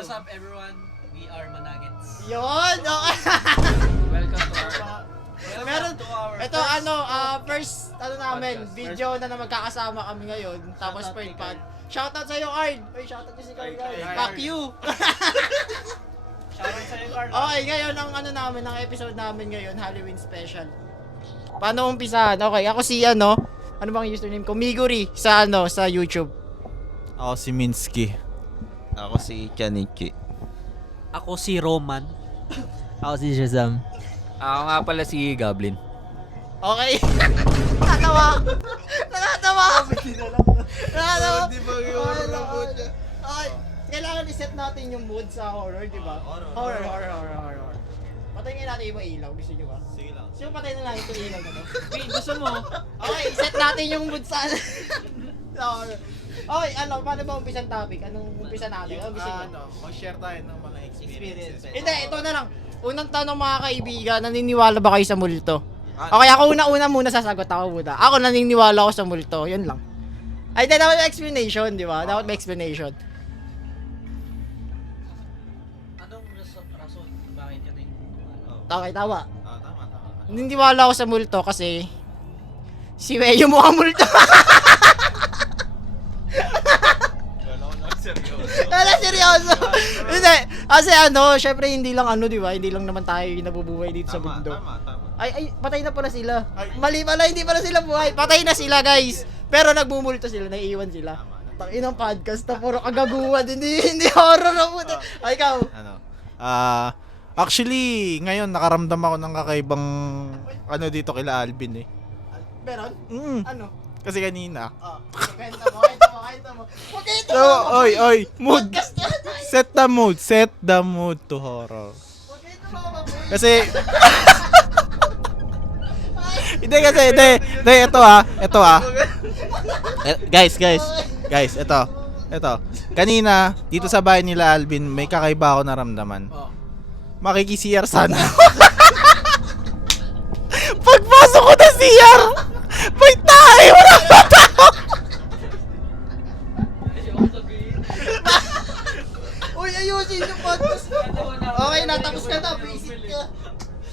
what's up everyone? We are Managets. Yun! Okay. Welcome to our... Meron, ito first, namin, Podcast. video na magkakasama kami ngayon. Tapos Shoutout point kay pad. Shoutout sa'yo, Ard! Uy, shoutout niyo si Carl. Kay Fuck Carl. you! Shoutout sa'yo, Carl. Okay, ngayon ang namin, ang episode namin ngayon, Halloween special. Paano umpisahan? Okay, ako si ano bang username ko? Miguri sa sa YouTube. Ako si Minsky. Ako si Chaniki. Ako si Roman. Ako si Shazam. Ako nga pala si Goblin. Okay. Nakatawa. Okay. Kailangan i-set natin yung mood sa horror, di ba? Horror. Patayin natin yung ilaw. Gusto nyo ba? Sige lang. Sino patayin na lang ito ilaw na to? Wait, gusto mo? Okay, set natin yung mood sa horror. Okay, paano ba umpisang topic? Anong umpisa natin? Ano gusto nyo? Mag-share tayo ng mga experiences. Hindi, ito na lang. Unang tanong mga kaibigan, naniniwala ba kayo sa multo? Okay, ako una muna sasagot ako muna. Ako naniniwala ako sa multo, yun lang. Ay, dapat may explanation, di ba? Dapat may explanation. Anong rason bakit ka naniniwala? Okay, tama. Tama. Naniniwala ako sa multo kasi si Weyo mo ang multo. Wala, seryoso. Hindi, kasi syempre hindi lang di ba? Hindi lang naman tayo nabubuhay dito sa mundo. Tama. Ay, patay na pala sila. Mali pala, hindi pala sila buhay. Patay na sila, guys. Pero nagbumulto sila, naiiwan sila. Tangin ng podcast na puro kagaguhan, hindi horror na puto. Ay, ikaw. Actually, ngayon nakaramdam ako ng kakaibang dito kila Alvin eh. Meron? Ano? Kasi kanina. Kwenta mo. Huwag kayo ito. Oy, mood. Podcast na. Set the mood to horror. Huwag kayo ito mga baboy. Kasi Hindi, ito Guys, ito. Kanina, dito sa bahay nila Alvin, may kakaiba ako naramdaman. Makikisiyar sana. Pagpasok ko na CR, may tayo, wala pa tao. Uy, ayusin yung podcast. Okay, natapos ka na. Visit ka.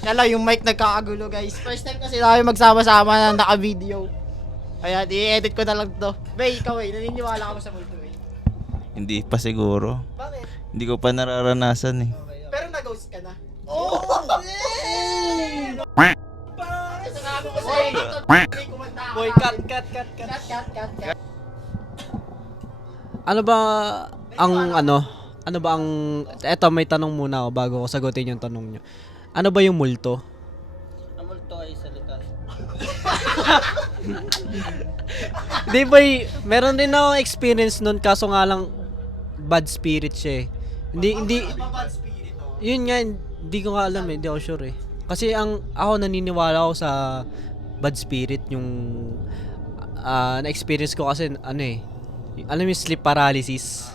Kala yung mic nagkakagulo, guys. First time kasi namin magsama-sama na naka-video. Kaya i-edit ko na lang to. Bay, ikaw naniniwala ka ba sa multo, Bay? Hindi pa siguro. Bakit? Hindi ko pa nararanasan eh. Pero nag-ghost ka na. Oh! Sinabi ko sa'yo, ito, may kumanta ka. Boy, cut. Cut. Ano ba ang eto may tanong muna ako bago ko sagutin yung tanong nyo. Ano ba yung multo? Ang multo ay salita. Di ba meron din akong experience nun kaso nga lang bad spirit siya eh. Hindi Bad spirit, oh. yun nga hindi ko nga alam hindi ako sure eh. Kasi ako naniniwala ako sa bad spirit yung na-experience ko kasi alam mo yung sleep paralysis.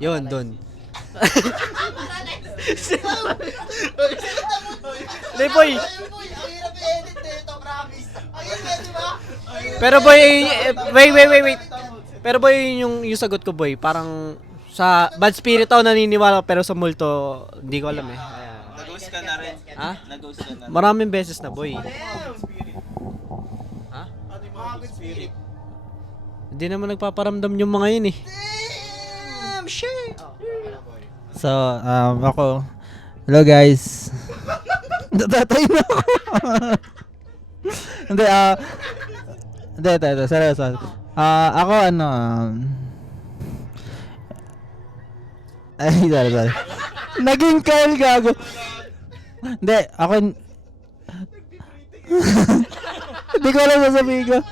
Yun, doon. Hindi, boy. Ang hirap i-edit nito, promise. Ang hirap, di ba? Pero boy, wait. Pero boy, yung sagot ko boy, parang sa bad spirit ako naniniwala pero sa multo, hindi ko alam eh. Nag-ghost ka na rin? Ha? Nag-ghost ka na. Maraming beses na boy. Ha? Ano yung mga good spirit? Hindi naman nagpaparamdam yung mga yun eh. Damn, shit! So, ako. Hello guys. Natatay na ako. Hindi, ito, seryoso. Ako sorry. Naging Kyle gago. Hindi, ako hindi ko alam sasabihin ko.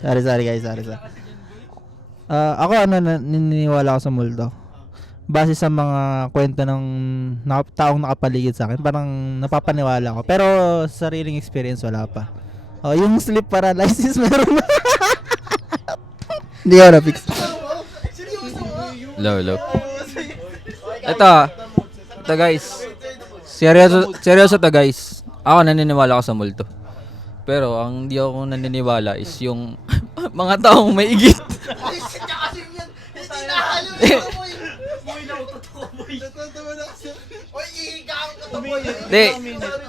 Sorry guys. Ako naniniwala ako sa multo. Base sa mga kwento ng taong nakapaligid sa akin, parang napapaniwala ako. Pero sariling experience wala pa. Yung sleep paralysis meron na. Hindi ko na-fix. Hello. Ito guys. Seryoso to guys. Ako naniniwala ako sa multo. Pero ang di ako naniniwala is yung Mga taong may igit. Ay, sadya kasi yan. Hindi nahalo ito, boy. Boy, totoo, boy. Totoo na kasi. Oy, ihigaan ka to, boy.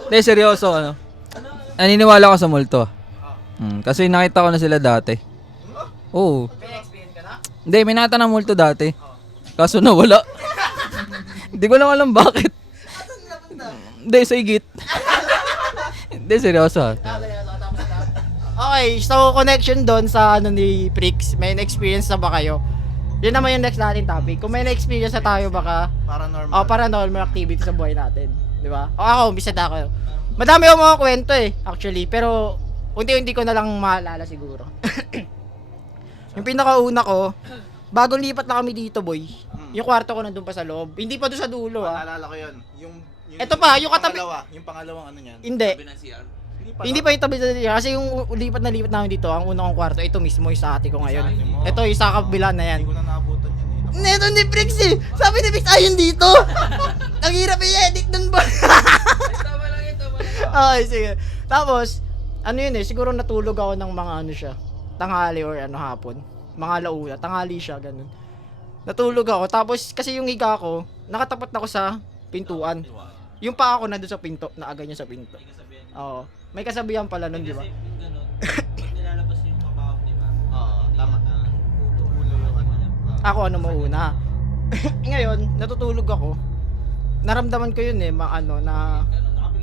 Hindi, seryoso, ano. Naniniwala ko sa multo. Kasi nakita ko na sila dati. Oo. May experience ka na? Hindi, may nakita ng multo dati. Kaso nawala. Hindi ko lang alam bakit. Asan napunta? Hindi, sa igit. Hindi, seryoso. Okay, so connection doon sa ano ni Prix, may experience na ba kayo? Yun naman yung next natin topic. Kung may na-experience na tayo baka Paranormal. paranormal activity sa buhay natin, di ba? O ako, umpisa na ako. Madami akong mga kwento actually, pero unti-unti ko na lang maalala siguro. Yung pinakauna ko, bagong lipat na kami dito, boy. Yung kwarto ko nandun pa sa loob. Hindi pa doon sa dulo, Naalala ko yun. Yung Ito pa, yung katabi. Yung pangalawang ano niyan. Hindi. pa. Hindi pa yung tabi sa kasi yung lipat na lipat namin dito, ang unang kong kwarto, ito mismo yung sa ate ko ngayon. ate mo. Ito yung sa kabila na yan. Hindi ko na naabutan yan eh. Neto ni Prix eh! Sabi ni Prix, ayun dito! Ang hirap i-edit nun ba? Tama lang ito. Okay, sige. Tapos, ano yun siguro natulog ako ng mga ano siya, tanghali or ano hapon. Mga alauna, tanghali siya, ganun. Natulog ako, tapos kasi yung higa ko, nakatapat ako sa pintuan. Yung paa ko nandun sa pinto, nakaganyan sa pinto. Oo. May kasabihan pala nun, di ba? Kasi yung gano'n, pag nilalabas yung mukha ko, di ba? Oo, tama. Ulo yung ano. Ako ano mauna. Ngayon, natutulog ako. Naramdaman ko yun ano na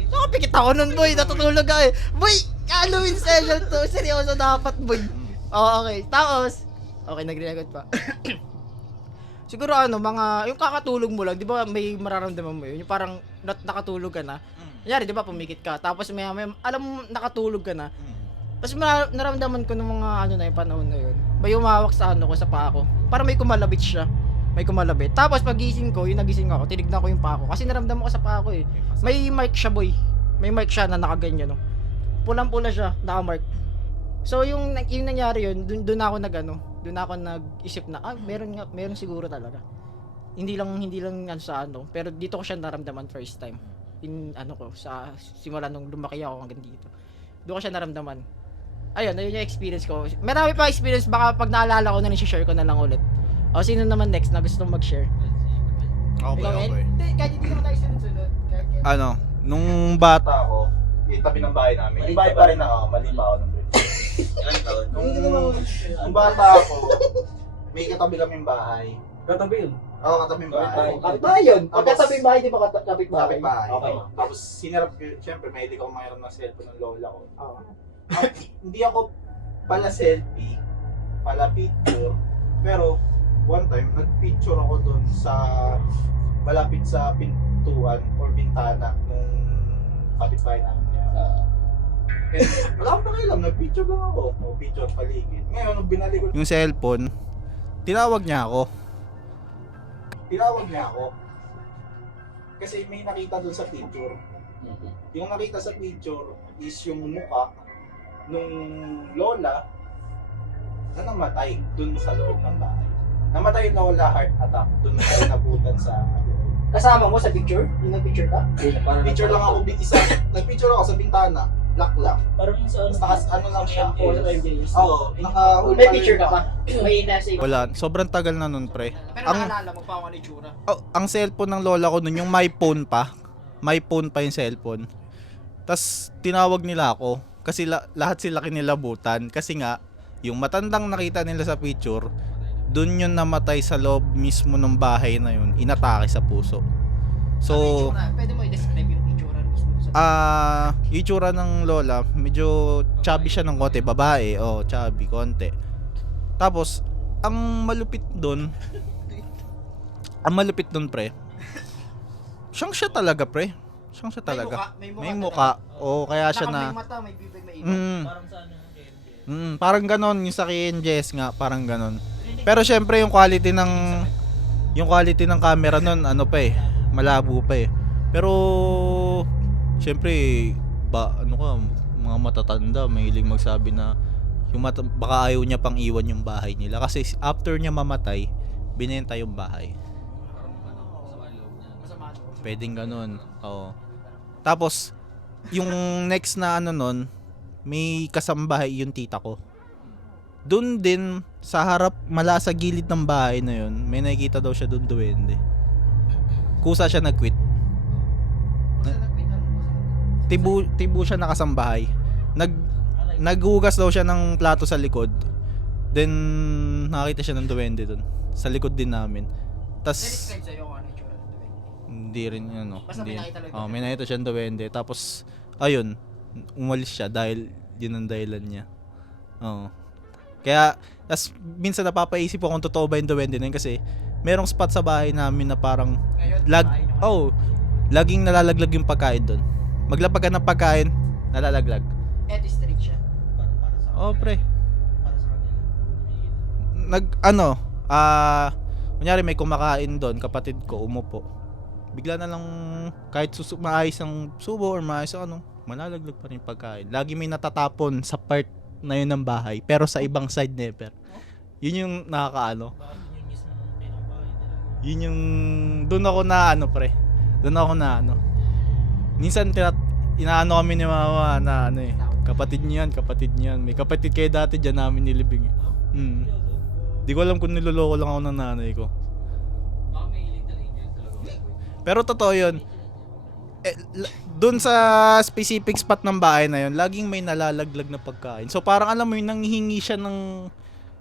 nakapikit ako nun, boy. Natutulog ako eh. Boy, Halloween session to. Seryoso dapat, boy. Oo, okay. Tapos, okay, nagre-record pa. Siguro yung kakatulog mo lang, di ba may mararamdaman mo yun? Yung parang nakatulog ka na. Kunyari, di ba, pumikit ka. Tapos may alam mo, nakatulog ka na. Tapos naramdaman ko ng mga yung panahon na yun. May umawak sa ko, sa paa ko. Parang may kumalabit siya. May kumalabit. Tapos pagising ko, yung nagising ako, tinignan ko yung paa ko. Kasi naramdaman ko sa paa ko eh. May mark siya, boy. May mark siya na nakaganyan, no. Pulang-pula siya, naka-mark. So yung nangyari yun, doon ako doon ako nag-isip na, meron siguro talaga. Hindi lang sa pero dito ko siya naramdaman first time. Sa simula nung lumaki ako hanggang dito. Doon ko siya naramdaman. Ayun yung experience ko. Marami pa experience, baka pag naalala ko na share ko na lang ulit. O sino naman next na gusto mag-share? Okay. Hindi, kahit hindi naman tayo sunod-sunod. Ano, nung bata ako, itabi ng bahay namin. Yung bahay pa rin ako, mali pa ako ng ilang taon? Nung bata ako, may katabi kaming bahay. Katabi yun. Oo, katabing bahay. Kapit-bahay yun. Pagkatabing bahay, di ba kapit-bahay? Kapit bahay. Okay. Tapos sinarap ko, syempre may hindi ko mayroon ng cellphone ng lola ko. Oo. Hindi ako pala selfie, pala picture, pero one time nagpicture ako doon sa malapit sa pintuan or bintana nung kapitbahay namin. Wala akong pakialam, nagpicture lang ako. O picture paligid. Ngayon, nung binalik ko yung cellphone, tinawag niya ako. Kasi may nakita doon sa picture. Yung nakita sa picture is yung mukha nung lola na namatay doon sa loob ng bahay. Namatay yung lola, heart attack. Doon na tayo nabutan sa Kasama mo sa picture? Yung nag-picture ka? picture lang ako, nag-picture ako sa bintana, lock lang. Parang yung sa Takas ano lang siya. Oo, sa MJS. Oo, nakahuli. May picture ka pa? May nasa Wala, sobrang tagal na nun, pre. Pero Ang- naalala mo pa ako ni Chura. Ang cellphone ng lola ko nun, yung my phone pa. My phone pa yung cellphone. Tas tinawag nila ako kasi lahat sila kinilabutan kasi nga yung matandang nakita nila sa picture, dun yun namatay sa loob mismo ng bahay na yun, inatake sa puso. So, Pwede mo i-describe yung picture mismo sa yung itsura ng lola, medyo chubby siya ng konti, babae, chubby konti. Tapos, ang malupit dun, pre, siya talaga, pre. Siyang siya talaga. May muka. O kaya siya na, May mata, may bibig, may ilong. parang sa ano, parang ganon, yung sa KNJS nga, parang ganon. Pero syempre yung quality ng camera nun, malabo pa eh. Pero syempre mga matatanda mahilig magsabi na baka ayaw niya pang iwan yung bahay nila kasi after niya mamatay, binenta yung bahay. Pwedeng ganon. Oo. Tapos yung next na nun, may kasambahay yung tita ko. Doon din sa harap, mala sa gilid ng bahay na yun, may nakikita daw siya doon duwende. Kusa siya nag-quit. Tibo siya nakasambahay. Naghugas daw siya ng plato sa likod. Then nakita siya ng duwende doon sa likod din namin. Tas hindi rin yun, no. Basta may Hindi. nakita lang Oh, may nakita siya ng duwende. Tapos ayun, umalis siya dahil yun ang dahilan niya. Oo. Kaya tas minsan napapaisip ako kung totoo ba yung duwende na yun kasi merong spot sa bahay namin na parang laging nalalaglag yung pagkain doon. Maglapag ka ng pagkain, nalalaglag. Eto street siya. Para sa Oh, pre. para sa kanila. Kunyari may kumakain doon, kapatid ko umupo. Bigla na lang kahit maayos ang subo or maayos ang malalaglag pa rin yung pagkain. Lagi may natatapon sa part na yun ng bahay, pero sa ibang side never. Yun yung nakakaano. Yun mismo pinakabahay nila. Yun yung doon ako na pre. Doon ako na minsan inaano kami ni mama na kapatid niyan. May kapatid kayo dati diyan namin nilibing. Di ko alam kung niloloko lang ako ng nanay ko. Baka may little angel talaga. Pero totoo yun. Doon sa specific spot ng bahay na yun, laging may nalalaglag na pagkain. So parang alam mo yun, nanghihingi siya ng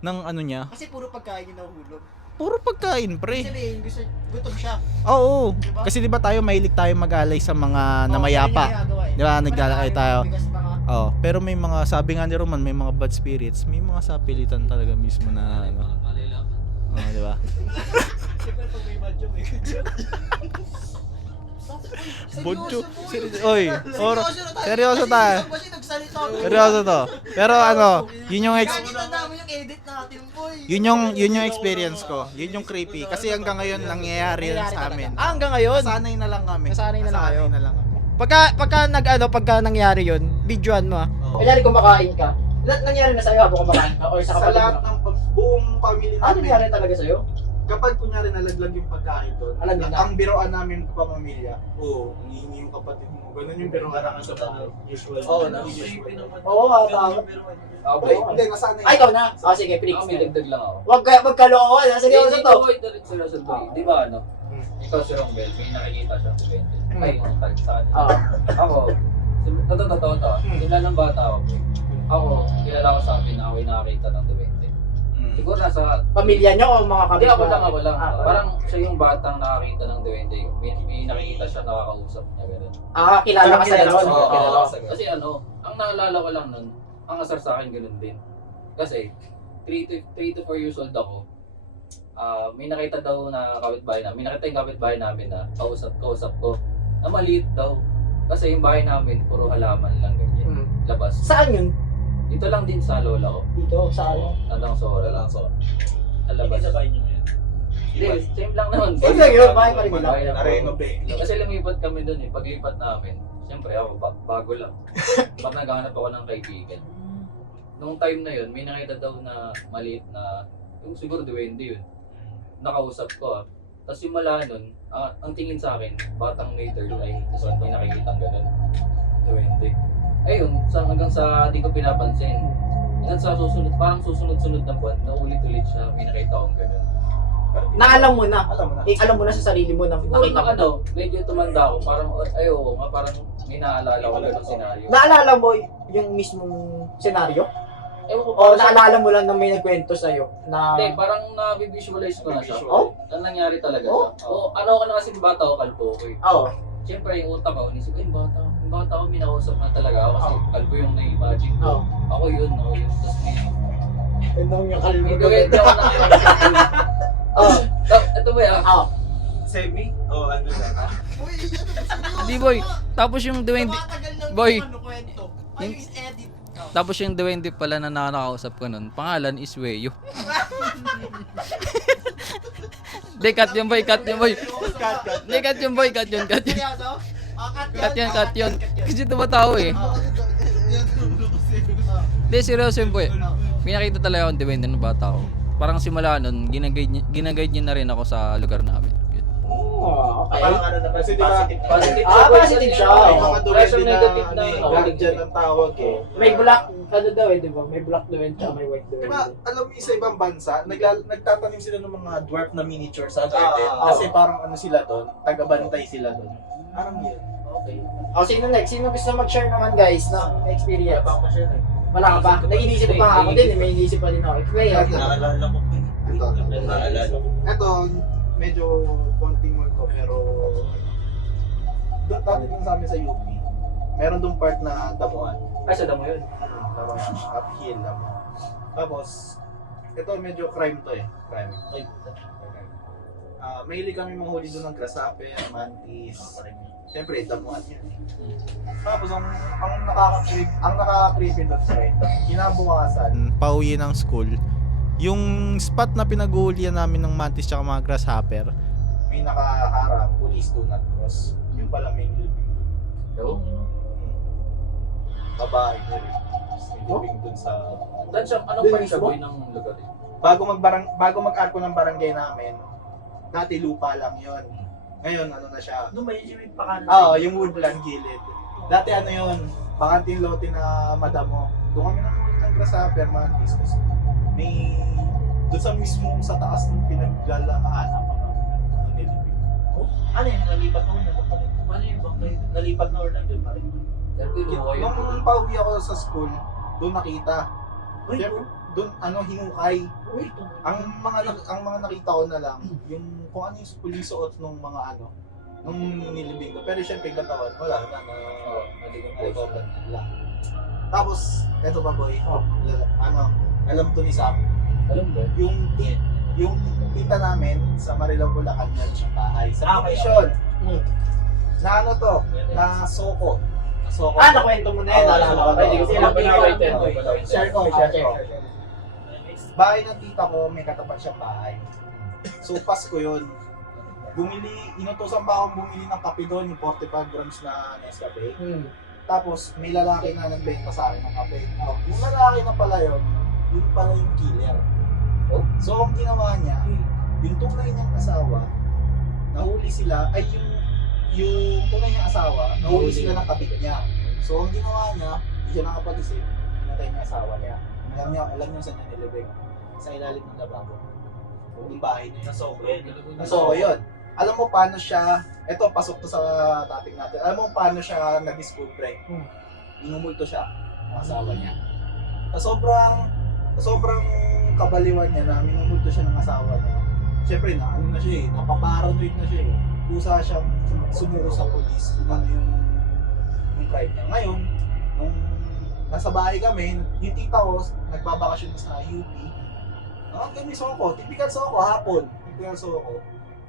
ano niya. Kasi puro pagkain yung nahuhulog. Puro pagkain, pre. Sabihin, gutom siya. Oo. Diba? Kasi di ba tayo mahilig tayo mag-alay sa mga Oo, namayapa. ganyan yung ginagawa eh. Di ba? Naglalakay tayo. Bigas mga Oh, pero may mga, sabi nga ni Roman, may mga bad spirits, may mga sapilitan talaga mismo na Malay lang. Oh, di ba? Siyempre pag may badyo, may Bodjo. Oy, seryoso tayo. Kasi nagsalita ako. Seryoso to. Pero yun yung Nakita namin yung edit natin, boy. yun yung experience ko. Yun yung creepy kasi hanggang ngayon nangyayari yan sa amin. Hanggang ngayon? Nasanay na lang kami. Nasanay na lang kayo? Nasanay na lang kami. Pagka nangyari yun, videoan mo. Kunyari kumakain ka. Nangyari na sa'yo habang kumakain ka or sa Sa kapatid lahat mo? ng buong family Ano nangyari talaga sa'yo? kapag kunyari nalaglag yung pagkain doon, Alam niyo na. ang biroan namin pamamilya, nangihingi yung kapatid mo. Ganun yung biroan namin sa usual. Oo, na. Oo, tama. Pre, hindi, nasanay. Ay, ikaw na. Sige, please. May dagdag lang ako. Wag kalokohan. Seryoso to. Seryoso to. Di ba ikaw si Rombel, may nakikita siya sa 20. Ay, yung tag sa atin. Ako, totoo to. Simula ng bata ako. Ako, kilala ko sa akin na ako'y nakakita ng 20. Siguro nasa... Pamilya niyo o mga Hindi, kapitbahay? ako lang. Parang siya yung batang nakakita ng 20. May nakikita siya nakakausap niya, gano'n. Kilala ka sa gano'n? Oo, Kilala ka sa kasi ang naalala ko lang nun, ang asar sa akin gano'n din. Kasi, 3 to 4 years old ako, may nakita daw na kapitbahay namin. May nakita yung kapitbahay namin na kausap ko, na maliit daw. Kasi yung bahay namin, puro halaman lang ganyan. Labas. Saan yun? Dito lang din sa lola ko. Dito, sa ano? Tandang Sora. Alabas. Hindi, same lang naman. Same lang yun, bahay pa rin nila. Bahay lang. Na-renovate. Kasi lumipat kami doon eh. Paglipat namin, siyempre ako, bago lang. Pag naghahanap ako ng kaibigan. Nung time na yun, may nakita daw na maliit na, yung siguro duwende yun. Nakausap ko Tapos yung mala nun, ang tingin sa akin, batang may third eye. Tapos may nakikita gano'n. 20. Ayun, hanggang sa di ko pinapansin. Hanggang sa susunod, parang susunod-sunod na buwan, naulit-ulit siya, may nakita akong gano'n. Naalam mo na. Alam mo na. Alam mo na sa sarili mo na Siguro nakita na mo. medyo tumanda ako, parang, parang may naalala ko gano'ng senaryo. Naalala mo yung mismong senaryo? Ewan ko, O naalala mo lang na may nagkwento sa'yo na... Hindi, parang na-visualize ko na siya. Oh? Ano nangyari talaga Oh? siya? Ano ka na kasi bata ko, kalbo ko eh. Oo. Siyempre yung utak ko, nisip ko yung bata ko, minausap na talaga ako kasi kalbo yung na-imagine ko. Ako yun. Tapos Anong yung kalbo may ko? gawin ako na ito ba yan? Semi? O ano na? Di boy, tapos yung 20, Boy. Yung edit. tapos yung 20 pala na nakakausap ko nun, pangalan is Weyo. Hindi, cut yun boy. Hindi, cut yun boy, cut yun. Seryoso? Cut yun. Kasi tumatawa eh. Hindi, seryoso yun boy. May nakita talaga akong 20 ng bata ko. Parang simula nun, ginaguide niya na rin ako sa lugar namin. Yun. Okay. Parang ano naman, kasi di ba, Positive positive siya. may Oo. mga Pressure duwende negative na, na, guardian ang tawag eh. May black, ano daw eh, di ba? May black duwende tsaka may white Di duwende. ba, alam mo sa ibang bansa, nagtatanim sila ng mga dwarf na miniature sa garden. Ah, Kasi parang ano sila doon, taga-bantay sila doon. Parang yun. Okay. O, sino next? Sino gusto mag-share naman guys ng experience? Wala ka pa? Nag-inisip pa ako din, may inisip pa din ako. Clay, Naalala ko pa. Ito, medyo konting multo pero dati din sa amin sa UP. Meron doon part na damuhan. Ay, sa damo yun. Damuhan, uphill. Tapos, ito medyo crime to eh. Crime. Mahilig kami manghuli doon ng grasshopper, mantis. Siyempre, damuhan yun eh. Tapos, ang nakaka-creepy doon sa kinabukasan, pauwi ng school, yung spot na pinag-uulian namin ng mantis tsaka mga grasshopper, may nakaharang, police do not cross. Yung pala may living. No? Babae na rin. May living dun sa... Saan siya, anong part siya boy ng lugar eh? Bago mag-arko ng barangay namin, dati lupa lang yon. Ngayon, ano na siya? Oo, yung woodland gilid. Dati ano yun, bakanting lote na madamo. Doon kami nanghuli ng grasshopper, mantis. Tapos may... Doon sa mismo sa taas ng pinaglalaanan pa namin ng nilibig. Ano yun? Nalipat na ulit. Ano yung bang nalipat na or nandun pa rin? Nung pauwi ako sa school, doon nakita. Siyempre, doon hinukay. Ang mga nakita ko na lang, yung kung ano yung huling suot nung mga nung nilibing ko. Pero syempre katawan, wala na recover lang. Tapos, eto pa boy, alam to ni Sam. Alam ba? Yung tita namin sa Marilao, Bulacan yan siyang bahay. Sa Division, na ano to, na Soko. nakwento mo na yun. Naalala ko. Hindi ko sila Pinakita ko. pinakita. Share ko, share. Bahay ng tita ko, may katapat siyang bahay. So, Pasko yun. Inutosan pa akong bumili ng kape doon, yung 45 grams na Nescafe. Tapos, may lalaki na nagbenta sa akin ng kape. Yung lalaki na pala yun pala yung killer. So, ang ginawa niya, yung tunay niyang asawa, nahuli sila, ay yung tunay niyang asawa, nahuli sila ng kapit niya. So, ang ginawa niya, hindi siya nakapag-isip, pinatay niya asawa niya. Alam niya saan niya nilibig. Sa ilalim ng lababo. Yung bahay niya. So, yun. Alam mo paano siya, eto pasok to sa topic natin, alam mo paano siya nag-discover. Inumulto siya, ang asawa niya. Sobrang kabaliwan niya na minumulto siya ng asawa niya. Siyempre na, napaparanoid na siya eh. Kusa siyang sumuro sa polis kung ano yung crime niya. Ngayon, nung nasa bahay kami, yung tita ko, nagbabakasyon na sa UP. Kami Soko, typical Soko, hapon. Typical Soko.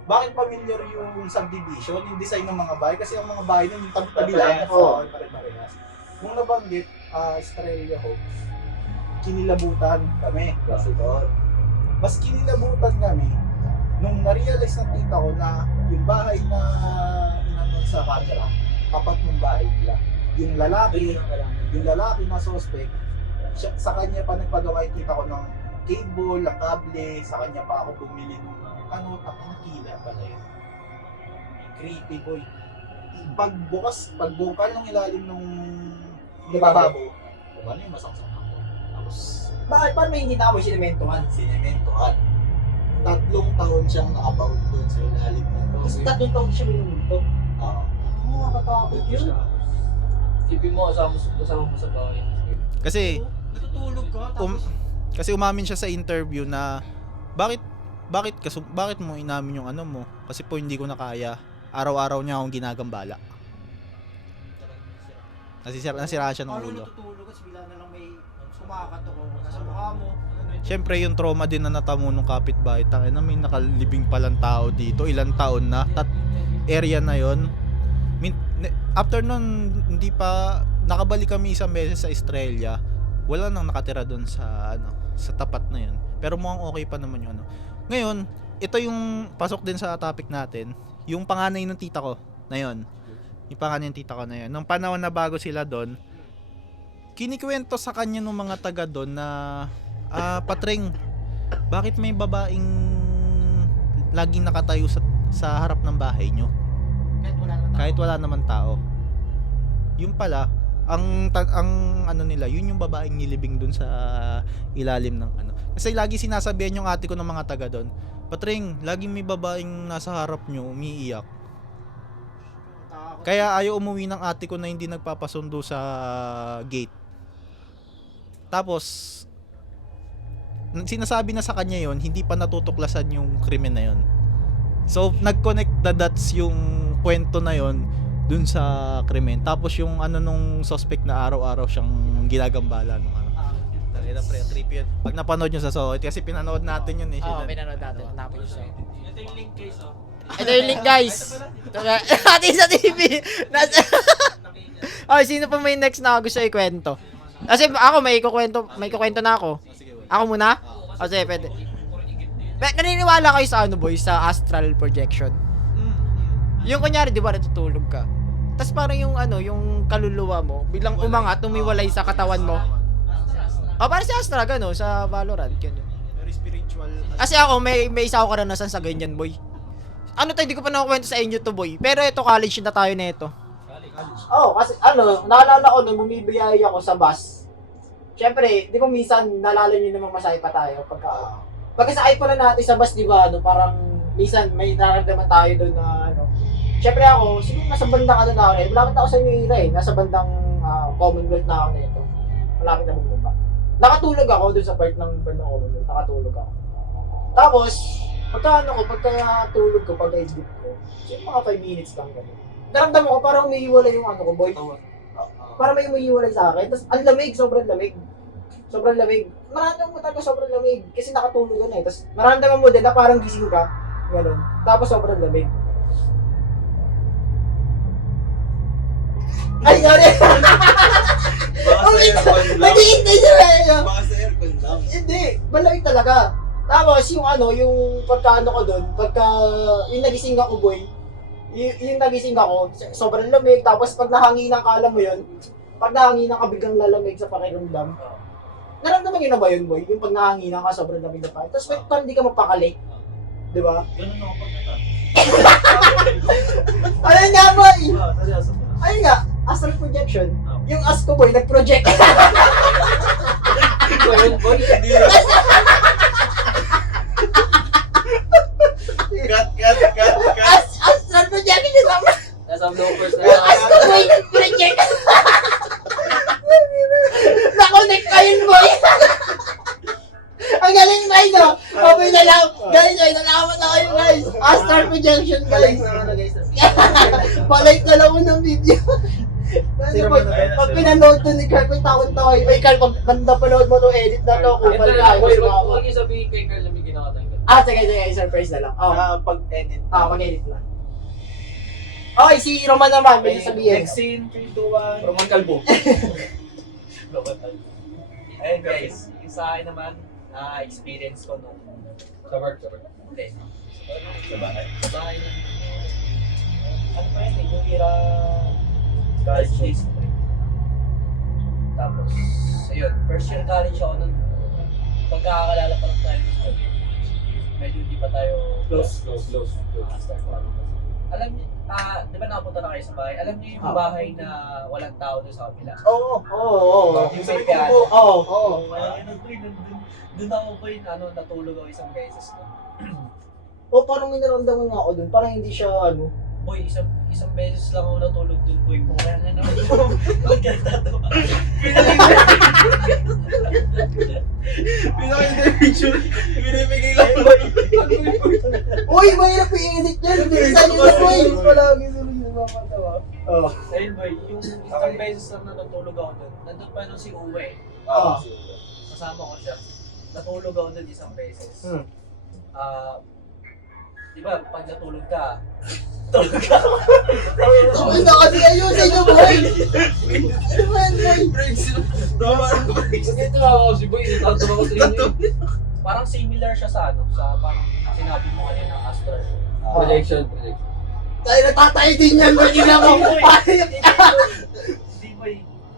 Bakit familiar yung subdivision, yung design ng mga bahay? Kasi ang mga bahay nun, yung tabi-tabi lang. Oo, pare-parehas. Nung nabanggit, Estrella Homes, kinilabutan kami kasi doon. Mas kinilabutan kami nung na-realize ng tita ko na yung bahay na inanon sa camera, tapat ng bahay nila. Yung lalaki na suspect, sa kanya pa nagpagawa yung tita ko ng cable, ng kable, sa kanya pa ako bumili ng kila pala yun. Creepy boy. Pagbukal ng ilalim ng nabababo, ano yung masaksak ako. Tapos, Bakit? Paano may hindi na ako sinementohan? sinementohan. 3 taon siyang nakabound doon sa ilalim ng Tapos 3 taon siya minumulto. Oo. Nakakatakot yun. Tipin mo, kasama mo sa bahay. Kasi, Natutulog ka, kasi umamin siya sa interview na bakit mo inamin yung mo? Kasi po hindi ko na kaya. Araw-araw niya akong ginagambala. Nasira siya ng Paano ulo. natutulog at bigla na lang may kumakatok o nasa mukha mo? Siyempre yung trauma din na natamo nung kapitbahay. Tangin na may nakalibing palang tao dito. Ilang taon na. Area na yon. After nun, hindi pa nakabalik kami isang beses sa Estrella. Wala nang nakatira doon sa sa tapat na yun. Pero mukhang okay pa naman yung Ngayon, ito yung pasok din sa topic natin. Yung panganay ng tita ko na yun. Yung panganay ng tita ko na yun. Nung panahon na bago sila doon, kinikwento sa kanya ng mga taga doon na Patreng, bakit may babaeng laging nakatayo sa harap ng bahay nyo? Kahit wala naman tao. Yung pala, ang ano nila, yun yung babaeng nilibing dun sa ilalim ng ano. Kasi lagi sinasabihan yung ate ko ng mga taga doon, Patring, laging may babaeng nasa harap nyo, umiiyak. Kaya ayaw umuwi ng ate ko na hindi nagpapasundo sa gate. Tapos, sinasabi na sa kanya yon, hindi pa natutuklasan yung krimen na yon. So, nag-connect the dots yung kwento na yon dun sa krimen. Tapos yung ano nung suspect na araw-araw siyang ginagambala nung ano. Tangina pre, trip yun. Pag napanood nyo sa Sohit, kasi pinanood natin yun eh. Oo, pinanood natin. Hanapin nyo siya. Ito yung link case, oh. Ito yung link, guys. Ito nga. Atin sa TV. Oh, sino pa may next na gusto ikwento? Kasi ako may kukwento na ako. Ako muna? O sige, pwede. Naniniwala kayo sa ano boy, sa astral projection? Yung kunyari, di ba, natutulog ka. Tapos parang yung ano, yung kaluluwa mo, biglang umangat, tumiwalay sa katawan mo. O, parang si Astra, gano, sa Valorant, gano. Very spiritual. Kasi ako, may isa ako karanasan sa ganyan, boy. Ano tayo, di ko pa nakukwento sa inyo to, boy. Pero ito, college na tayo nito. Oo, kasi ano, naalala ko nung bumibiyay ako sa bus. Siyempre, di ba minsan, naalala nyo namang masaya pa tayo pagkasakay pa na natin sa bus, di ba, ano, parang minsan may nararamdaman tayo doon na ano. Siyempre ako, siguro nasa bandang ano na ako eh. Malapit ako sa inyo eh. Nasa bandang Commonwealth na ako nito. Malapit na bumaba. Nakatulog ako doon sa part ng bandang Commonwealth. Nakatulog ako. Tapos, pagkatulog ko, pag-edit ko, siguro mga 5 minutes lang gano'n. Naramdaman ko parang umiiwalay yung ano ko, boy. Parang may umiiwalay sa akin. Tapos ang lamig, sobrang lamig. Sobrang lamig. Maramdaman mo talaga sobrang lamig. Kasi nakatulog ka na eh. Tapos maramdaman mo din na parang gising ka. Ganun. Tapos sobrang lamig. Ay, sorry! Nag-iintay siya eh. Baka sa aircon lang. Hindi, malamig talaga. Tapos yung ano, yung pagkaano ko doon, yung nagising ako boy, yung nagising ako, sobrang lamig, tapos pag nahanginan ka, alam mo yun, pag nahanginan ka biglang lalamig sa pakiramdam. Naramdaman nyo na ba yun boy? Yung pag nahanginan ka, sobrang lamig na pa. Tapos pag hindi ka mapakalik, di ba? Ganun ako pagkata. Ayun nga boy! Seryoso. Ayun nga, astral projection. Yung as ko boy, nag-project. Ganun, boy. Hindi Astral projection naman. nasa bloopers na Yung as ko boy, nag-project. Na-connect kayo boy. Ang galing na ito. Okay na lang. Guys, ay nalaman na kayo guys. Astral projection guys. Palike na lang mo ng video. Pag pinanood to ni Carl, may takot-tawa. Ay Carl, pag banda panood mo to, edit na to. Kupal ka. Huwag yung sabihin kay Carl na may ginawa tayo. Sige, surprise na lang. Pag-edit. Pag-edit na. Okay, si Roman naman, may sasabihin. Next scene, 3, 2, 1. Roman Calvo. Ayun guys, yung sa akin naman, experience ko nung Sa work. hindi. Sa bahay. Sa bahay na, ano pa yun, yung tira college days ko. Tapos, ayun, first year college ako nun. Pagkakakalala pa lang tayo sa medyo hindi pa tayo Close. Alam niyo, di ba nakapunta na kayo sa bahay? Alam niyo yung bahay na walang tao doon sa kapila? Oo. Yung may piano. Oo. Doon ako po yung natulog ako isang beses doon. O parang may naramdaman nga ako dun. Parang hindi siya ano. Boy, isang beses lang ako natulog doon, boy. Kaya nga naman. Huwag ka natatawa. Binibigay lang boy. Uy, mahirap i-edit yan. Bilisan nyo na boy. Palagi sila nakakatawa. Ayun, boy, yung isang beses lang na natulog ako doon. Nandun pa nung si Uwe. Kasama ko siya. Natulog ako doon isang beses. Di ba, pag natulog ka, tulog ka. Uy, na kasi ayusin nyo boy. Ano ba yan boy? Ito ako si Boy. Natatawa ko sa inyo. Parang similar siya sa sa parang sinabi mo kanina ng astral. Projection. Tayo natatay din yan boy. Tingnan mo. Di ba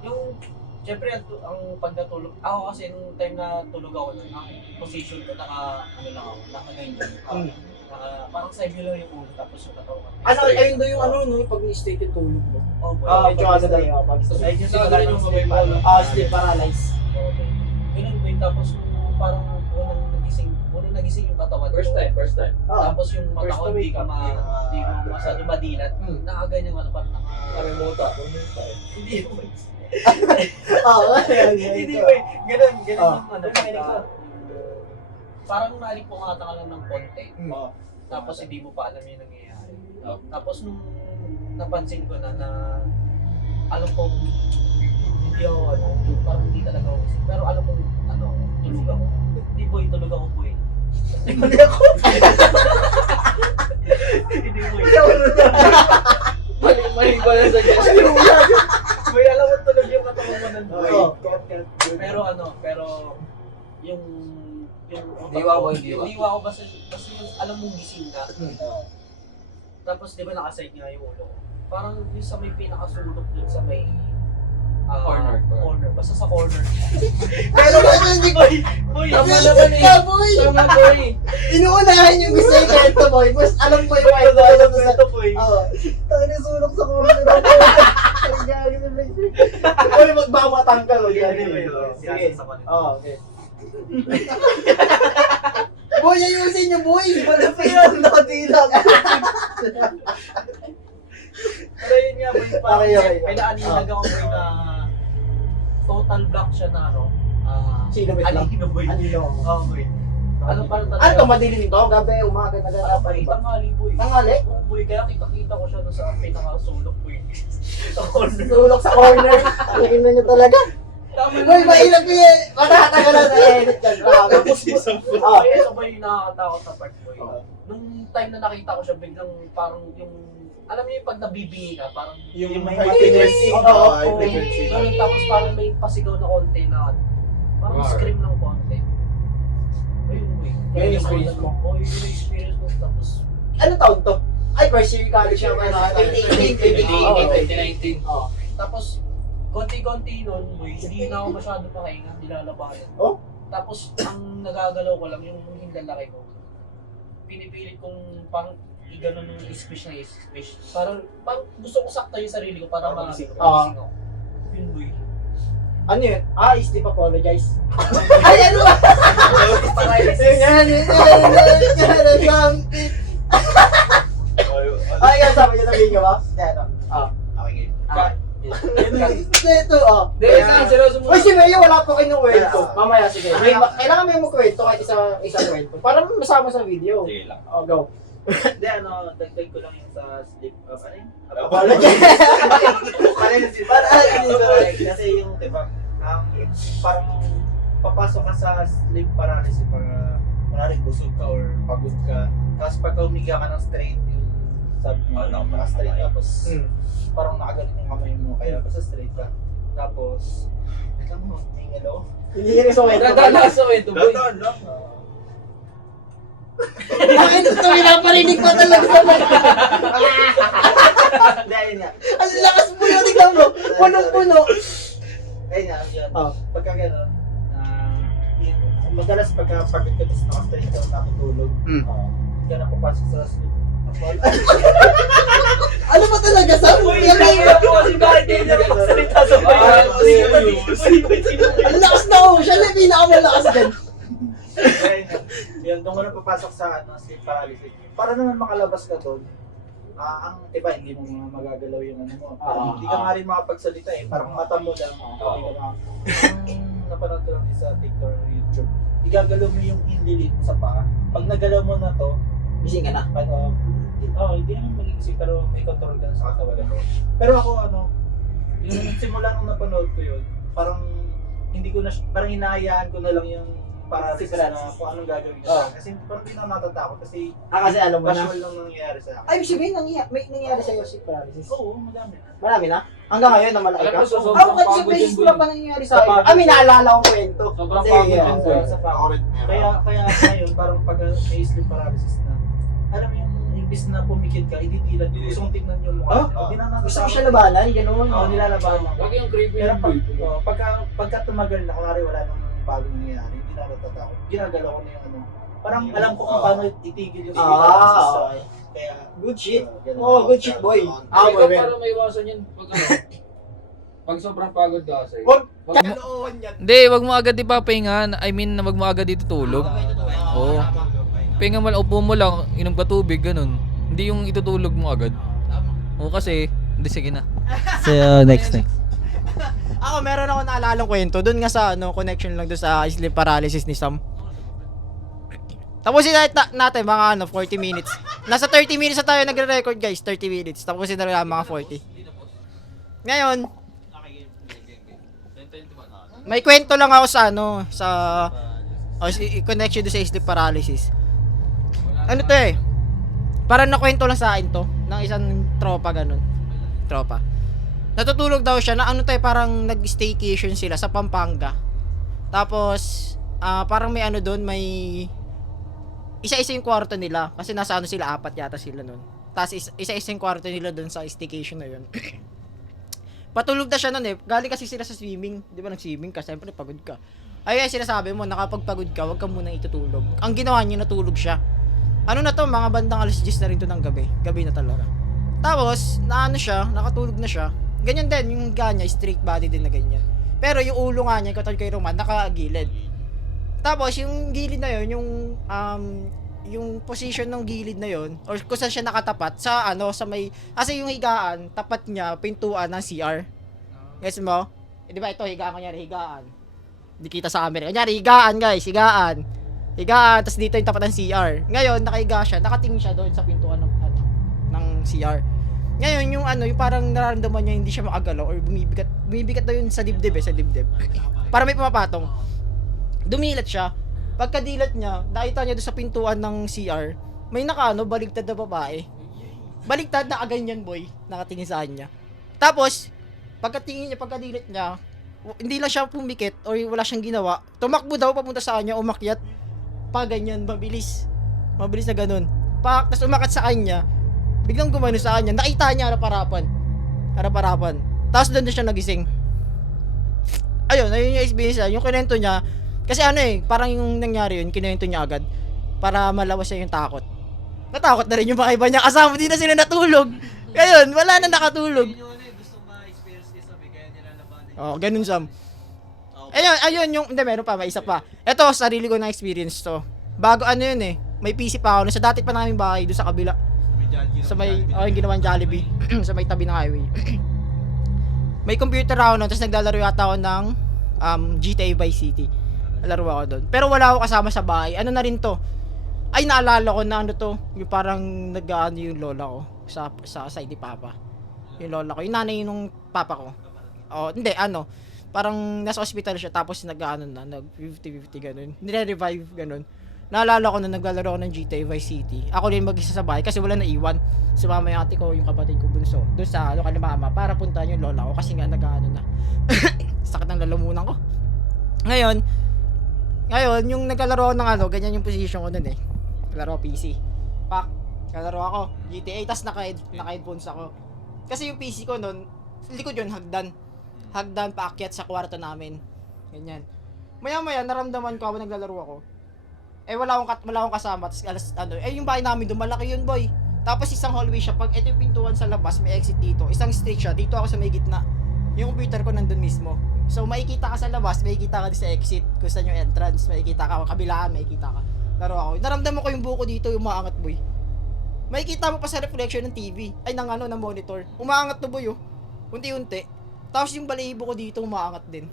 yung, syempre ang pag natulog, ako kasi nung time na tulog ako nun, ang position ko, nakaganyan. parang side view lang yung ulo, tapos yung katawan. Ayun daw yung ano, no, pag ni-state yung tulog mo. Oh, boy. Medyo ano daw yung pag Ayun yung Sa ganun yung kamay mo, no? sleep paralyze. Okay. Ganun boy, tapos yung parang unang nagising yung katawan ko. First time. Tapos yung mata First ko to hindi wake ko up. masyado madilat. Nakaganyan ano, parang Kami muta. hindi mo. Hindi Hindi boy, ganun Oh. yung ano. Parang naalipungatan ka lang ng konti. Tapos hindi mo pa alam yung nangyayari. Tapos nung napansin ko na alam kong hindi ako parang hindi talaga ako isip. Pero alam kong tulog ako. Hindi boy, tulog ako boy. Hindi ako. Hindi boy. Mali ba lang sa guest? Boy, alam mo tulog yung katawan mo nun boy. Pero yung Diwa mo, diwa. Diwa ko basta yung alam mong gising ka. Tapos di ba nakaside nga yung ulo ko. Parang yung sa may pinakasulok dun sa may Corner. Basta sa corner. Pero hindi ko. Boy, Tama naman eh. boy. Tama boy. Inuunahan yung gusto yung kwento boy. Mas alam mo yung kwento. Alam mo sa... boy. Tayo na sulok sa corner ako. Ang gagi na Blaze. Boy, magbamatanggal. Sige. Okay. Boy, ayusin niyo boy. Malapit ang nakatilang. Pero yun nga boy, parang Okay. pinaaninag ako boy na total black siya na Silhouette lang. Alino boy. Alino. Oo boy. Ano parang talaga? Ano to, madilim to? Gabi, umaga, Ano naganapan boy, ba? tanghali boy. Tanghali? Oo boy, kaya kita ko siya doon sa pinakasulok boy. Sa corner. Sulok sa corner. Tingin na niyo talaga. Boy, mahirap ko yan. Matatagalan sa edit dyan. Tapos boy, ito boy yung nakakatakot na part boy. Nung time na nakita ko siya, biglang parang yung alam niyo yung pag nabibingi ka, parang Yung may high frequency. Oo, High frequency. ganun, tapos parang may pasigaw na konti na parang Wow. scream ng konti. Ayun boy. Yun yung experience mo? Oo, yun yung experience mo. Tapos Ano taon to? Ay, first year college siya. 2019. Oh. Tapos, konti-konti nun, boy, hindi na ako masyado makahinga, nilalabanan. Oh? Tapos, ang nagagalaw ko lang, yung lalaki ko, pinipilit kong parang i-ganon yung squish na squish. Parang gusto ko sakta yung sarili ko para magising ako. Yun, boy. Ano yun? Sleep apologize. Ay, ano ba? Ay, yan, sabi niyo sabihin ka ba? Ano? Okay. Ito, Seryoso mo. Uy, si Mayo, wala pa kayong kwento. Mamaya, sige. Kailangan mo yung magkwento kahit isang kwento. Para masama sa video. Sige lang. Go. Hindi, dagdag ko lang yung sa sleep, ano yun? Kasi yung, diba, parang papasok ka sa sleep paralysis pag maraming busog ka or pagod ka. Tapos pagka umiga ka ng straight, yung sabi mo, naka-straight tapos parang nakagalit yung kamay mo, kaya basta straight ka. Tapos, alam mo, tingin ako. Hindi ka rin sa kwento. Nadala sa kwento, boy. Dataan lang. Bakit ito pinaparinig pa talaga sa mga? Hindi, ayun nga. Ang lakas mo yun, tignan mo. Punong-puno. Ayun nga, yun. Oh. Pagka gano'n, madalas pagka pagod ka tapos naka-straight ka nakatulog, hindi ka na papasok sa sleep. Ano ba talaga? Sabi mo yan lang. Kasi bakit hindi na magsalita sa Ang lakas na ako. Siya lang yung pinakamalakas dyan. Yun, doon ka na papasok sa sleep paralysis. Para naman makalabas ka doon, ang diba, hindi mo magagalaw yung ano mo. Hindi ka nga rin makapagsalita eh. Parang mata mo lang. Hindi ka ang napanood ko lang din sa TikTok or YouTube. Igagalaw mo yung inlilit sa paa. Pag nagalaw mo na to, Gising ka na. hindi naman magigising pero may control ka na sa katawan mo. Pero ako yung simula nung napanood ko yun, parang hindi ko na, parang hinahayaan ko na lang yung paralysis na kung anong gagawin ko sa akin. Kasi parang hindi na natatakot kasi Kasi alam mo na. casual lang nangyayari sa akin. Ay, sabihin, may nangyari sa'yo sleep paralysis. Oo, madami na. Marami na? Hanggang ngayon na malaki Alam ka? mo, sa sobrang Kasi pagod beses yun, ko boy. lang pa nangyayari sa akin. May naalala akong kwento. Sobrang Sige, pagod yeah. yun, boy. Sa Ako rin meron. Kaya ngayon, parang pag may sleep paralysis na, alam mo yung imbis na pumikit ka, ididilat, gusto mong tignan yung mukha. Hindi na natatakot. Gusto ko siya labanan, gano'n. Oo, nilalabanan ako. Huwag yung creepy Pero yung boy. pagka tumagal na, kunwari wala nang bagong nangyayari, hindi na natatakot. Ginagalaw ko na yung parang alam ko kung paano itigil yung Ah, paralysis. okay. Kaya, Good shit. ganun. Oh, good shit, boy. Ay, boy, para maiwasan yun. Pag sobrang pagod ka kasi. Wag Wag mo, kaloohan yan. Hindi, wag mo agad ipapahinga. I mean, wag mo agad itutulog. Oo. Pahinga mo, upo mo lang, inom ka tubig, ganun. Hindi yung itutulog mo agad. Oo, kasi, hindi, sige na. So, next. Ako, meron ako naalalang kwento. Doon nga sa connection lang doon sa sleep paralysis ni Sam. Tapusin natin mga 40 minutes. Nasa 30 minutes na tayo nagre-record, guys. 30 minutes. Tapusin na rin mga 40. Ngayon, may kwento lang ako sa connection doon sa sleep paralysis. Ano to eh? Parang nakwento lang sa akin to ng isang tropa ganun. Tropa. Natutulog daw siya na parang nag-staycation sila sa Pampanga. Tapos parang may doon, may isa-isa yung kwarto nila kasi nasa sila, 4 yata sila noon. Tapos isa-isa yung kwarto nila doon sa staycation na yun. Patulog na siya noon eh. Galing kasi sila sa swimming. 'Di ba nag-swimming ka, siyempre pagod ka. Ay sinasabi mo, nakapagpagod ka, wag ka munang itutulog. Ang ginawa niya, natulog siya. Ano na to, mga bandang 10:00 na rin to ng gabi. Gabi na talaga. Tapos, siya, nakatulog na siya. Ganyan din, yung ganya, straight body din na ganyan. Pero yung ulo nga niya, katulad kay Roman, nakagilid. Tapos, yung gilid na yun, yung position ng gilid na yun, or kung saan siya nakatapat, sa kasi yung higaan, tapat niya, pintuan ng CR. Guys mo? Di ba ito, higaan ko niya, higaan. Hindi kita sa camera. Kanyari, higaan guys, higaan. Higaan, tapos dito yung tapat ng CR. Ngayon, nakahiga siya, nakatingin siya doon sa pintuan ng CR. Ngayon, yung parang nararamdaman niya hindi siya makagalaw or bumibigat daw yun sa dibdib sa dibdib. Para may pumapatong. Dumilat siya. Pagkadilat niya, nakita niya doon sa pintuan ng CR, may baligtad na babae. Baligtad na kaganyan boy, nakatingin sa kanya. Tapos, pagkadilat niya, hindi lang siya pumikit or wala siyang ginawa. Tumakbo daw papunta sa kanya, umakyat. Ganyan, mabilis. Mabilis na ganun. Tapos umakyat sa kanya, biglang gumano sa kanya, nakita niya harap-harapan. Tapos doon na siya nagising. Ayun yung experience niya, yung kinento niya, kasi parang yung nangyari yun, kinento niya agad, para malawas siya yung takot. Natakot na rin yung mga iba niya, kasama din na sila natulog. Ngayon, wala na nakatulog. Oh, ganun Sam. Ayun yung, hindi, meron pa, may isa pa. Ito, sarili ko na experience to. Bago yun may PC pa ako, sa dati pa namin bahay, doon sa kabila. Sa may, yung ginawang Jollibee, sa may tabi ng highway. May computer ako noon, tapos naglalaro yata ako ng GTA Vice City. Laro ako doon. Pero wala ako kasama sa bahay. Ano na rin to? Ay, naalala ko na yung parang yung lola ko sa side ni Papa. Yung lola ko, yung nanay nung Papa ko. Oh, hindi, parang nasa hospital siya, tapos nag 50-50 ganun. Nire-revive ganun. Naalala ko na naglalaro ako ng GTA Vice City. Ako rin mag-isa sa bahay kasi wala na iwan. Sumama yung ate ko, yung kapatid ko bunso, doon sa lokal na mama para puntahan yung lola ko kasi nga na. Sakit ng lalamunan ko. Ngayon, yung naglalaro ako ng ganyan yung position ko nun Laro PC. Naglalaro ako, GTA, tas naka-headphones ako. Kasi yung PC ko nun, likod yun, hagdan paakyat sa kwarto namin. Ganyan. Maya-maya, naramdaman ko habang naglalaro ako. Wala akong kasama. Tapos yung bahay namin doon, malaki yun boy. Tapos isang hallway siya. Pag ito yung pintuan sa labas, may exit dito. Isang straight siya. Dito ako sa may gitna. Yung computer ko nandun mismo. So makikita ka sa labas, makikita ka sa exit. Kung saan yung entrance, makikita ka. Kabilaan, makikita ka. Laro ako. Naramdaman ko yung buko dito, yung umaangat boy. Makikita mo pa sa reflection ng TV. Ay, ng monitor. Umaangat to boy Unti-unti. Tapos yung balahibo ko dito, umaangat din.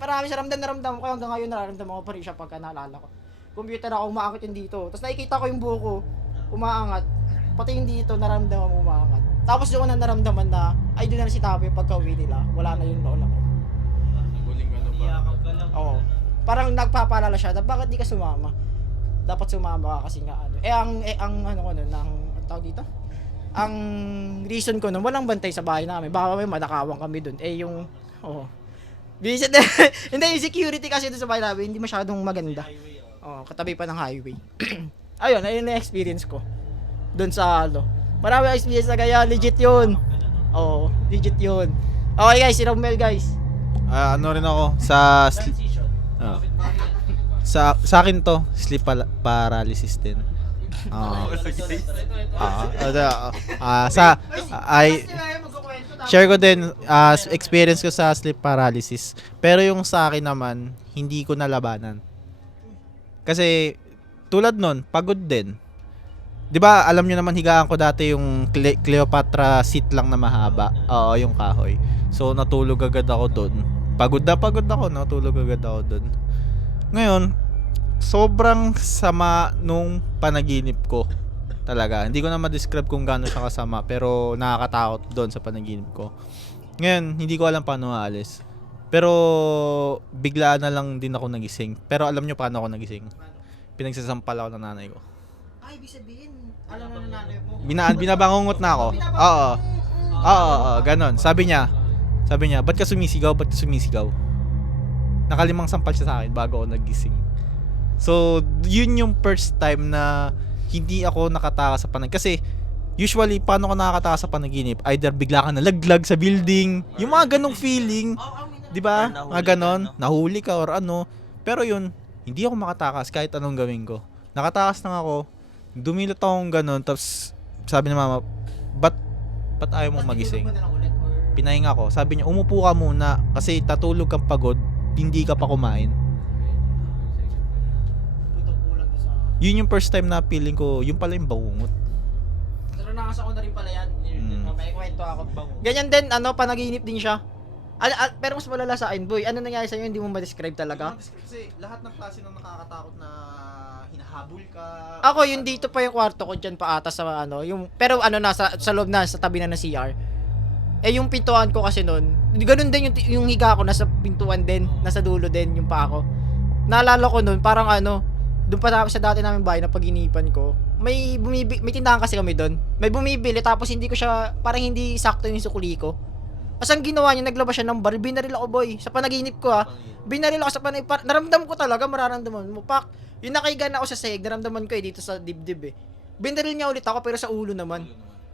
Parami siya naramdaman ko. Hanggang ngayon nararamdaman ko pa rin siya pagka naalala ko. Computer ako, umaangat yung dito. Tapos nakikita ko yung buko, umaangat. Pati yung dito, naramdaman mo umaangat. Tapos doon ko na naramdaman na, ay doon na si Tapo yung pagka-uwi nila. Wala na yung lola ko. Oo. Parang nagpapaalala siya na bakit di ka sumama? Dapat sumama ka kasi nga ang tawag dito? Ang reason ko nun, walang bantay sa bahay namin. Baka may madakawang kami doon. Visit hindi, yung security kasi doon sa bahay namin, hindi masyadong maganda. Katabi pa ng highway. Ayun na experience ko. Doon sa marami experience na kaya, legit yun. Legit yun. Okay guys, si Romel guys. Rin ako sa Sa akin to, sleep paralysis din. Share ko din experience ko sa sleep paralysis. Pero yung sa akin naman, hindi ko nalabanan. Kasi tulad nun, pagod din. 'Di ba, alam niyo naman higaan ko dati yung Cleopatra seat lang na mahaba. Oo, yung kahoy. So natulog agad ako doon. Pagod ako, natulog agad ako doon. Ngayon, sobrang sama nung panaginip ko. Talaga. Hindi ko na ma-describe kung gaano siya kasama, pero nakakatakot doon sa panaginip ko. Ngayon, hindi ko alam paano aalis. Pero biglaan na lang din ako nagising. Pero alam nyo paano ako nagising? Pinagsasampal ako ng nanay ko. Ay, ibig sabihin, alam na ng nanay mo. Binabangungot na ako. Oo, ganon. Sabi niya, ba't ka sumisigaw? Nakalimang sampal siya sa akin bago ako nagising. So, yun yung first time na hindi ako nakatakas sa panaginip. Kasi, usually, paano ka nakakatakas sa panaginip? Either bigla ka nalaglag sa building, yung mga ganong feeling, di ba? Mga ganon, nahuli ka or ano. Pero yun, hindi ako makatakas kahit anong gawin ko. Nakatakas lang ako, dumilot akong ganon, tapos sabi ni mama, ba't ayaw mong magising? Pinahinga ko. Sabi niya, umupo ka muna kasi tatulog kang pagod, hindi ka pa kumain. Yun yung first time na feeling ko, yung pala yung bangungot. Naranasan ko na rin pala yan. May kwento ako. Ganyan din, panaginip din siya. Pero mas malala sa akin, boy. Ano nangyari sa'yo, hindi mo ma-describe talaga? Kasi lahat ng klase ng nakakatakot na hinahabol ka. Ako, yung dito pa yung kwarto ko, dyan pa ata sa pero nasa sa loob na, sa tabi na ng CR. Eh, yung pintuan ko kasi nun, ganun din yung higa ko, nasa pintuan din, nasa dulo din, yung pa ako. Naalala ko nun, parang doon pa sa dati namin bahay na pag-inipan ko, may tindahan kasi kami doon. May bumibili tapos hindi ko siya, parang hindi sakto yung sukli ko. As ang ginawa niya, naglabas siya ng baril, binaril ako, boy. Sa panaginip ko, binaril ako sa naramdam ko talaga, mararamdaman mo. Pak, yung nakahiga na ako sa sahig, naramdaman ko dito sa dibdib Binaril niya ulit ako pero sa ulo naman.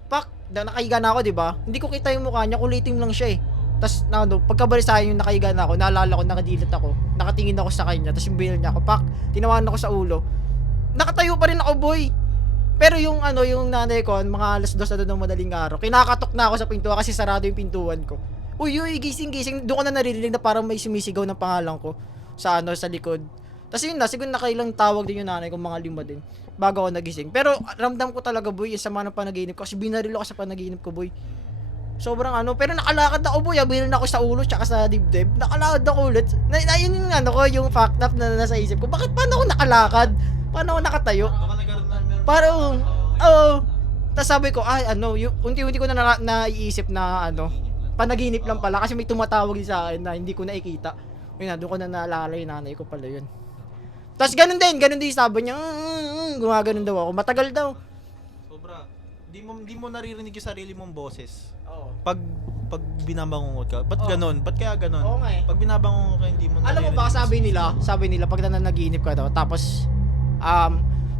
Pak, nakahiga na ako, di ba? Hindi ko kita yung mukha niya, kulitim lang siya Tapos, pagkabalik sa akin yung nakahiga na ako, naalala ko, nakadilit ako, nakatingin ako sa kanya, tapos yung binaril niya ako, pak, tinawanan ako sa ulo. Nakatayo pa rin ako, boy. Pero yung yung nanay ko, mga alas 2 na doon ng madaling araw, kinakatok na ako sa pintuan kasi sarado yung pintuan ko. Uy, gising. Doon ko na naririnig na parang may sumisigaw ng pangalan ko sa sa likod. Tapos yun na, siguro nakailang tawag din yung nanay ko, mga 5 din, bago ako nagising. Pero ramdam ko talaga, boy, yung sama ng panaginip ko kasi binaril ako sa panaginip ko, boy. Sobrang pero nakalakad ako, boy. Binaril na ako sa ulo tsaka sa dibdib. Nakalakad ako ulit. Yun yung yung fact up na nasa isip ko. Bakit paano ako nakalakad? Paano ako nakatayo? Parang, tapos sabi ko, unti-unti ko na naiisip na panaginip lang pala kasi may tumatawag din sa akin na hindi ko nakikita. Yun doon ko na naalala yung nanay ko pala yun. Tapos ganun din sabi niya, gumaganon daw ako, matagal daw. Sobra. Di mo naririnig yung sarili mong boses. Oo. Pag binabangungot ka, ba't ganon? Ba't kaya ganon? Oo nga Pag binabangungot ka, hindi mo naririnig. Alam mo ba, sabi nila pag nananaginip ka daw, tapos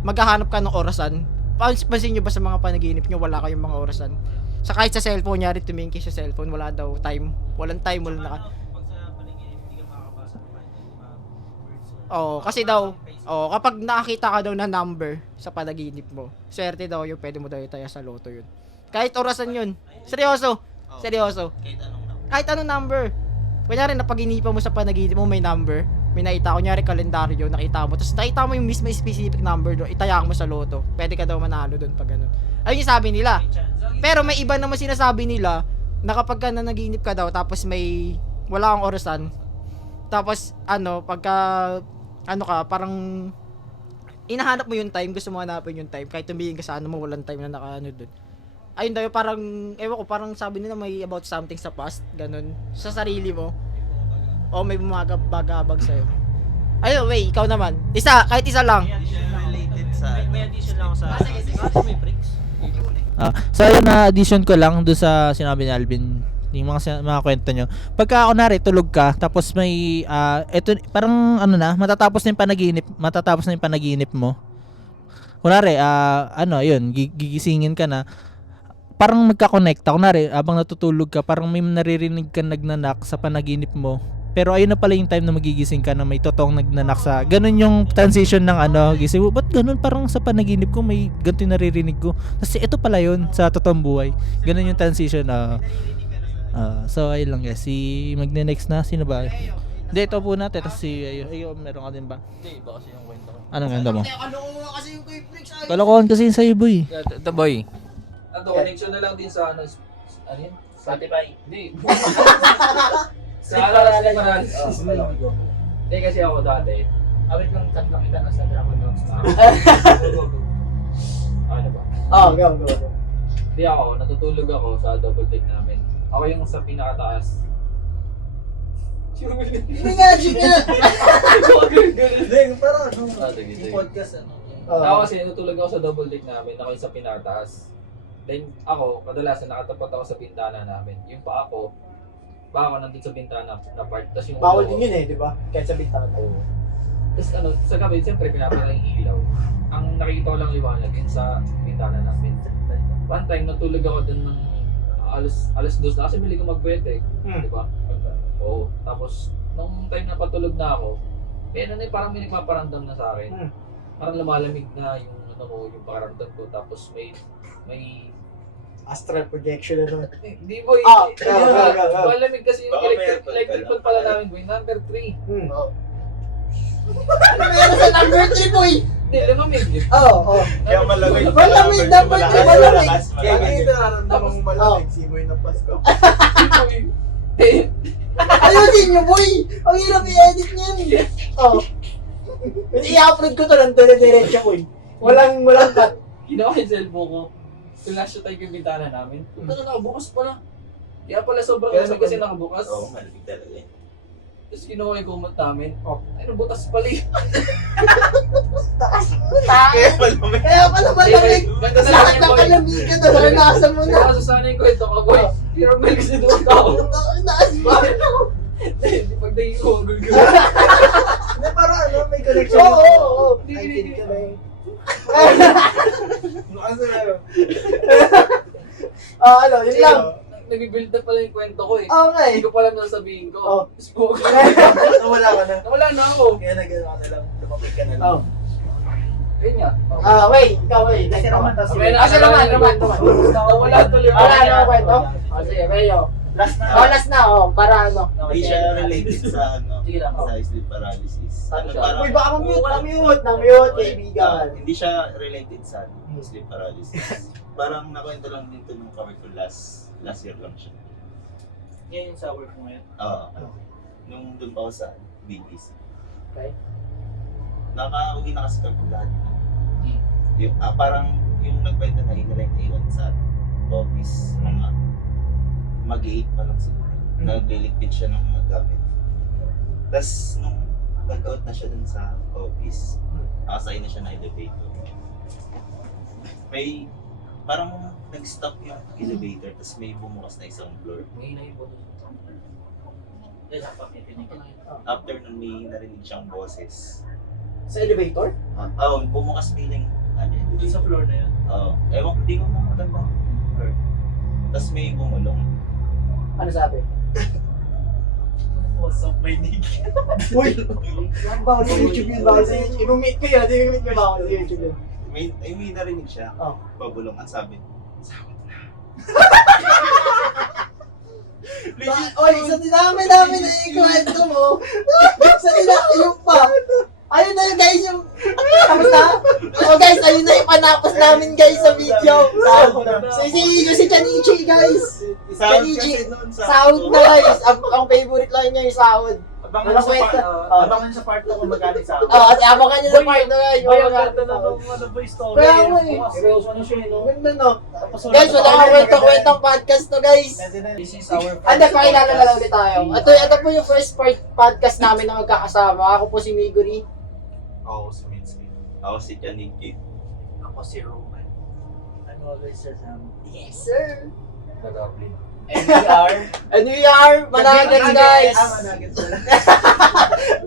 maghahanap ka ng orasan. Pansin nyo ba sa mga panaginip nyo, wala kayong mga orasan? Sa kahit sa cellphone, nyari tumingin kayo sa cellphone, wala daw time. Walang time, wala Pag sa panaginip, hindi ka makakabasa ng mga words. kasi daw, kapag nakakita ka daw na number sa panaginip mo, swerte daw yung pwede mo daw itaya sa loto yun. Kahit orasan yun. Seryoso. Kahit anong number. Kunyari, napag-inipan mo sa panaginip mo, may number. May nakita, kunyari kalendaryo, nakita mo. Tapos nakita mo yung mismo specific number doon, itaya mo sa loto. Pwede ka daw manalo doon pag ganun. Ayun yung sabi nila. Pero may iba naman sinasabi nila na kapag ka nanaginip ka daw, tapos wala kang orasan. Tapos, pagka, parang hinahanap mo yung time, gusto mo hanapin yung time. Kahit tumingin ka sa mo, walang time na doon. Ayun daw, parang, ewan ko, parang sabi nila may about something sa past, ganun. Sa sarili mo. O may bumagabag sa'yo. Ayun, ikaw naman. Kahit isa lang. Related sa May addition lang ako sa... May breaks. So ayun, na addition ko lang doon sa sinabi ni Alvin, yung mga kwento nyo. Pagka kunwari tulog ka, tapos may eto parang matatapos na yung panaginip mo. Kunwari yun, gigisingin ka na. Parang magka-connecta. Kunwari, habang natutulog ka, parang may naririnig ka nagnanak sa panaginip mo. Pero ayun na pala yung time na magigising ka na may totoong nagnanak sa. Ganun yung transition ng ano, gising mo. Ba't ganun? Parang sa panaginip ko may ganito yung naririnig ko. Kasi ito pala yun sa totoong buhay. Ganun yung transition na. So ayun lang guys. Si magne-next na. Sino ba? Hindi, ito po natin. Tapos si ayo, meron ka din ba? Hindi, iba kasi yung kwento ko. Anong ganda mo? Kalokohan kasi yung kay Flix. Kalokohan kasi yun sa'yo boy. Ito boy. Ito, connection na lang din sa ano yun? Spotify. Hindi. Sa Sleep Paralysis. Hindi kasi ako dati. Awit lang chat lang kita sa Dragon Dogs. Ano ba? Go. Hindi ako, natutulog ako sa double deck namin. Ako yung sa pinakataas. Hindi nga. Hindi, parang ano, Sige. yung podcast ano. Ako kasi natutulog ako sa double deck namin, ako yung sa pinakataas. Then ako, kadalasan nakatapat ako sa bintana namin. Yung pa ako nandun sa bintana na part. Tapos yung Bawal din yun di ba? Kahit sa bintana. Oo. Tapos sa gabi, siyempre pinapala yung ilaw. Ang nakikita ko lang liwanag yun sa bintana namin. One time, natulog ako dun ng alas 2 na kasi mali ko magpwede. Di ba? Oo. Tapos, nung time na patulog na ako, parang may nagpaparamdam na sa akin. Parang lumalamig na yung yung pakiramdam ko. Tapos may Astral projection na naman. Hindi boy. Go. Malamig kasi yung Baka may electric fan pala namin boy. Number 3. Meron sa number 3 boy. Hindi, lamamig. Oo. Kaya malamig. Malamig, dapat yung malamig. Kaya hindi nararamdaman mong malamig, simoy ng Pasko. Ayusin nyo boy. Ang hirap i-edit niyan. I-upload ko to lang dire-diretso boy. Walang cut. Ginawa yung cellphone ko. Pinasya tayo yung bintana namin. Ano nakabukas pala. Kaya pala sobrang lasag kasi nakabukas. Oo, malamig talaga eh. Tapos kinuha yung kumot namin. Ay, butas pala yun. Kaya malamig. Kaya pala malamig. Ganda na Lahat lang ng boy. kalamigan na naranasan mo na. Kaya sana yung kwento ko boy. Hero Mel kasi doon ako. Naas Bakit ako? Hindi, pag nahihugol ko. Hindi, parang ano, may connection. Oo. I think ka na eh. Ano sa'yo? Yun lang. Nag-build na pala yung kwento ko eh. Okay. Hindi ko pala nasabihin ko. Oh. Spook. Nawala ka na. Nawala na ako. Kaya nag-ano ka na lang, lumapit ka na lang. Ayun nga. Wait. Kasi naman, tapos Kasi naman. Nawala tuloy. Wala na ako kwento? Sige, Mayo. last na. Last na, para ano. Hindi siya related sa ano, Sige lang. sa sleep paralysis. Ano siya? parang- Uy, baka na-mute, kaibigan. Hindi siya related sa sleep paralysis. Parang nakwento lang din to nung kami ko last year lang siya. Yan yung sa work mo ngayon. Oo. Nung doon ako sa BGC. Okay. Nakauwi na kasi kami lahat. Yung, parang yung nagkwento na inilike na iwan sa office, mga mag-8 pa lang siguro. Nagliligpit siya ng mga gamit. Tapos nung nag-out na siya dun sa office, nakasakay na siya na elevator. May parang nag-stop yung elevator, tapos may bumukas na isang floor. May naibot. After nun may narinig siyang boses. Sa elevator? Bumukas bilang ano yun. Doon sa floor na yun. Ewan ko, di ko na matanda. Tapos may bumulong. Ano sabi? What's up, my nigga? Uy! Bawal sa YouTube yun, bawal sa YouTube. I-meet ko yun, i-meet ko bawal sa YouTube yun. May narinig siya. Oh. Pabulong at sabi, sahod na. Oy, sa dinami namin na ikwento mo, sa dinami yung pa. Ayun na yun guys, yung... Tapos na? Guys, ayun na yung panapos namin guys sa video. Si Chanichi guys. Sahod Chanichi. kasi nun Sahod na guys. Ang favorite line niya yung sahod. Abangan Ano kwento? abangan sa part na kung magaling sa akin. At abangan niyo sa part na guys. Boy, ang ganda na itong ano boy story. Kaya mo eh. Seryoso na siya, no? Ganda no. Guys, wala akong kwento-kwentong podcast to guys. This is our Ande, pakilala na lang ulit tayo. Ito po yung first podcast namin na magkakasama. Ako po si Miguri. Ako si Mitski. Ako si Janiki. Ako si Roman. I'm always sa Sam. Yes, sir. Nag-upload. And we are Managets, guys. Managets wala.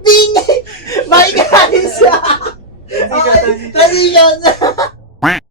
Bing! Bye, guys! Okay, transition.